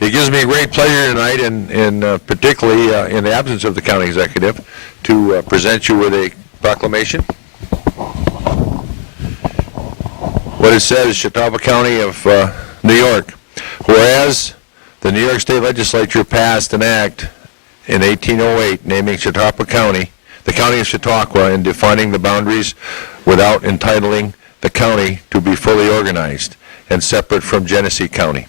It gives me great pleasure tonight, and particularly in the absence of the county executive, to present you with a proclamation. What it says, Chautauqua County of New York. Whereas the New York State Legislature passed an act in 1808 naming Chautauqua County, the county of Chautauqua, and defining the boundaries without entitling the county to be fully organized and separate from Genesee County,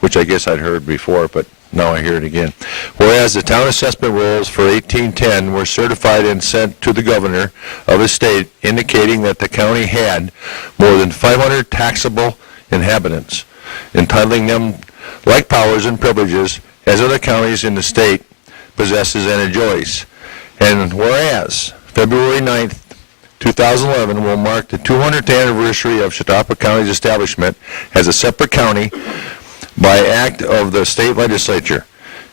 which I guess I'd heard before, but now I hear it again. Whereas the town assessment rolls for 1810 were certified and sent to the governor of the state, indicating that the county had more than 500 taxable inhabitants, entitling them like powers and privileges as other counties in the state possesses and enjoys. And whereas February 9th, 2011 will mark the 200th anniversary of Chautauqua County's establishment as a separate county by act of the state legislature.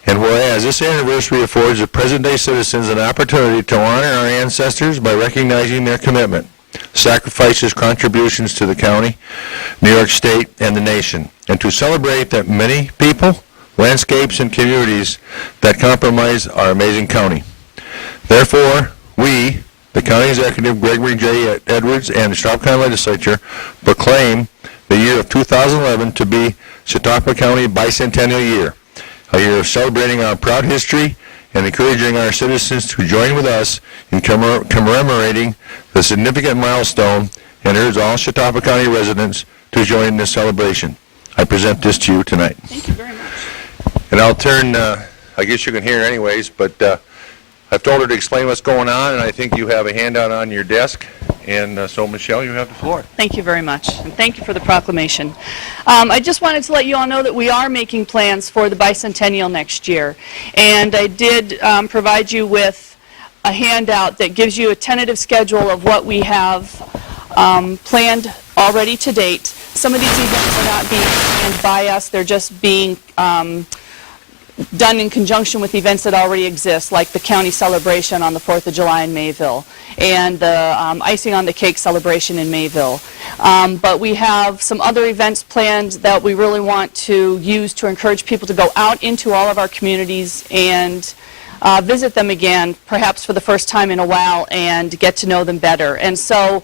And whereas this anniversary affords the present-day citizens an opportunity to honor our ancestors by recognizing their commitment, sacrifices, contributions to the county, New York State, and the nation, and to celebrate that many people, landscapes, and communities that comprise our amazing county. Therefore, we, the County Executive Gregory J. Edwards, and the Chautauqua County Legislature proclaim the year of 2011 to be Chautauqua County Bicentennial Year, a year of celebrating our proud history and encouraging our citizens to join with us in commemorating the significant milestone, and urge all Chautauqua County residents to join in this celebration. I present this to you tonight. Thank you very much. And I'll turn, I guess you can hear anyways, but I've told her to explain what's going on, and I think you have a handout on your desk. And so, Michelle, you have the floor. Thank you very much, and thank you for the proclamation. I just wanted to let you all know that we are making plans for the bicentennial next year, and I did provide you with a handout that gives you a tentative schedule of what we have planned already to date. Some of these events are not being planned by us, they're just being done in conjunction with events that already exist, like the county celebration on the 4th of July in Mayville, and the icing on the cake celebration in Mayville. But we have some other events planned that we really want to use to encourage people to go out into all of our communities and visit them again, perhaps for the first time in a while, and get to know them better. And so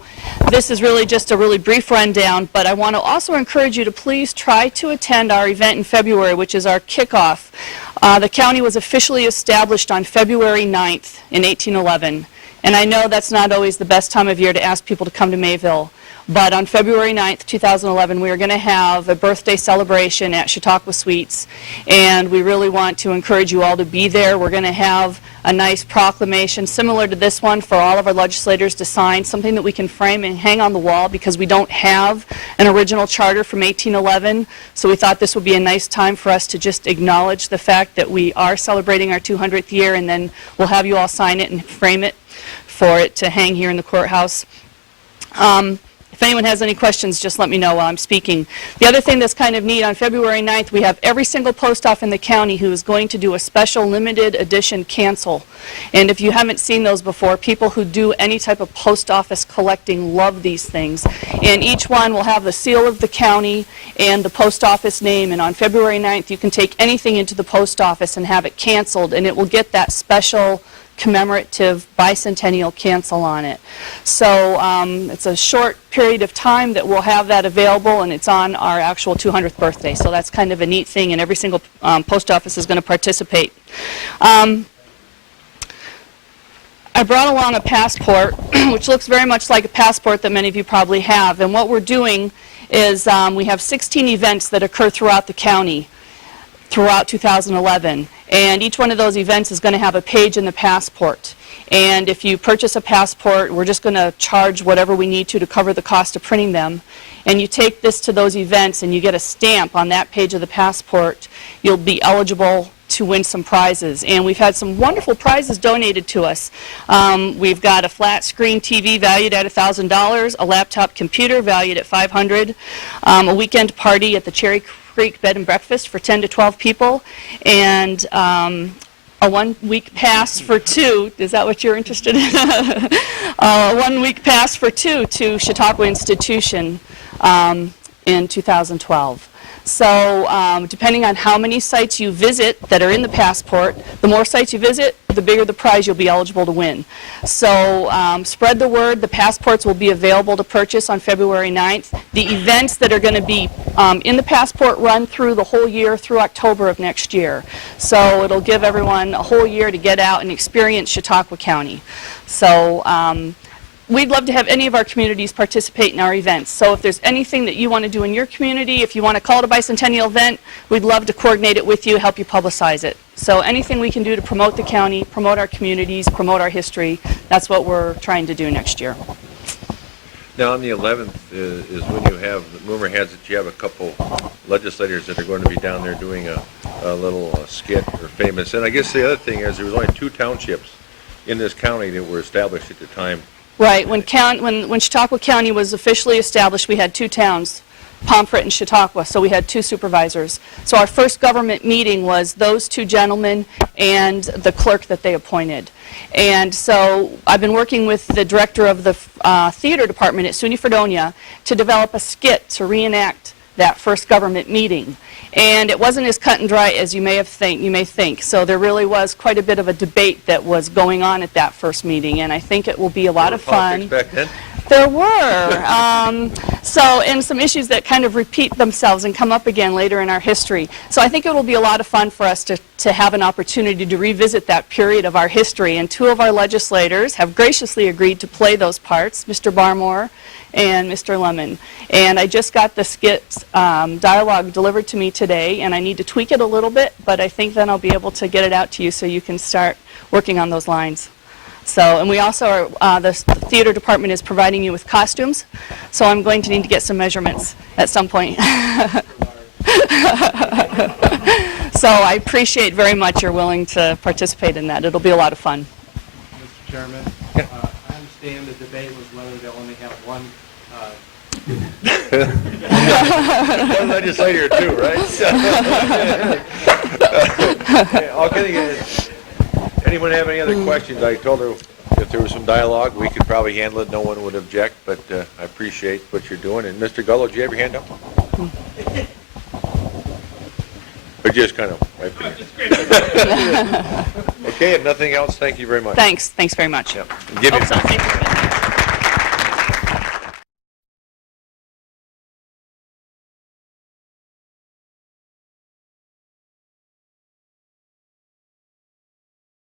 this is really just a really brief rundown, but I want to also encourage you to please try to attend our event in February, which is our kickoff. The county was officially established on February 9th in 1811, and I know that's not always the best time of year to ask people to come to Mayville. But on February 9th, 2011, we are going to have a birthday celebration at Chautauqua Suites, and we really want to encourage you all to be there. We're going to have a nice proclamation similar to this one for all of our legislators to sign, something that we can frame and hang on the wall, because we don't have an original charter from 1811, so we thought this would be a nice time for us to just acknowledge the fact that we are celebrating our 200th year, and then we'll have you all sign it and frame it for it to hang here in the courthouse. If anyone has any questions, just let me know while I'm speaking. The other thing that's kind of neat, on February 9th, we have every single post office in the county who is going to do a special limited edition cancel. And if you haven't seen those before, people who do any type of post office collecting love these things. And each one will have the seal of the county and the post office name. And on February 9th, you can take anything into the post office and have it canceled, and it will get that special commemorative bicentennial cancel on it. So it's a short period of time that we'll have that available, and it's on our actual 200th birthday. So that's kind of a neat thing, and every single post office is going to participate. I brought along a passport, which looks very much like a passport that many of you probably have. And what we're doing is we have 16 events that occur throughout the county throughout 2011. And each one of those events is going to have a page in the passport. And if you purchase a passport, we're just going to charge whatever we need to cover the cost of printing them. And you take this to those events and you get a stamp on that page of the passport, you'll be eligible to win some prizes. And we've had some wonderful prizes donated to us. We've got a flat screen TV valued at $1,000, a laptop computer valued at $500, a weekend party at the Cherry Creek Bed and Breakfast for 10 to 12 people, and a 1-week pass for two. Is that what you're interested in? A 1-week pass for two to Chautauqua Institution in 2012. So depending on how many sites you visit that are in the passport, the more sites you visit, the bigger the prize you'll be eligible to win. So spread the word. The passports will be available to purchase on February 9th. The events that are going to be in the passport run through the whole year through October of next year. So it'll give everyone a whole year to get out and experience Chautauqua County. So we'd love to have any of our communities participate in our events. So if there's anything that you want to do in your community, if you want to call it a bicentennial event, we'd love to coordinate it with you, help you publicize it. So anything we can do to promote the county, promote our communities, promote our history, that's what we're trying to do next year. Now, on the 11th is when you have, rumor has it you have a couple legislators that are going to be down there doing a little skit or famous. And I guess the other thing is there was only 2 townships in this county that were established at the time. Right. When Chautauqua County was officially established, we had 2 towns, Pomfret and Chautauqua, so we had 2 supervisors. So our first government meeting was those 2 gentlemen and the clerk that they appointed. And so I've been working with the director of the theater department at SUNY Fredonia to develop a skit to reenact that first government meeting. And it wasn't as cut and dry as you may think. So there really was quite a bit of a debate that was going on at that first meeting, and I think it will be a lot of fun. Back then? There were. And some issues that kind of repeat themselves and come up again later in our history. So I think it will be a lot of fun for us to have an opportunity to revisit that period of our history. And 2 of our legislators have graciously agreed to play those parts, Mr. Barmore and Mr. Lemon. And I just got the skit dialogue delivered to me today, and I need to tweak it a little bit, but I think then I'll be able to get it out to you so you can start working on those lines. So, and we also are, the theater department is providing you with costumes, so I'm going to need to get some measurements at some point. So I appreciate very much you're willing to participate in that. It'll be a lot of fun. Mr. Chairman, I understand the debate was whether they'll only have one. One legislator or 2, right? Okay. Anyone have any other questions? I told her if there was some dialogue, we could probably handle it. No one would object, but I appreciate what you're doing. And Mr. Gullo, do you have your hand up? Or just kind of right there? Okay, if nothing else, thank you very much. Thanks very much. Yep. Give me. Oh, sorry.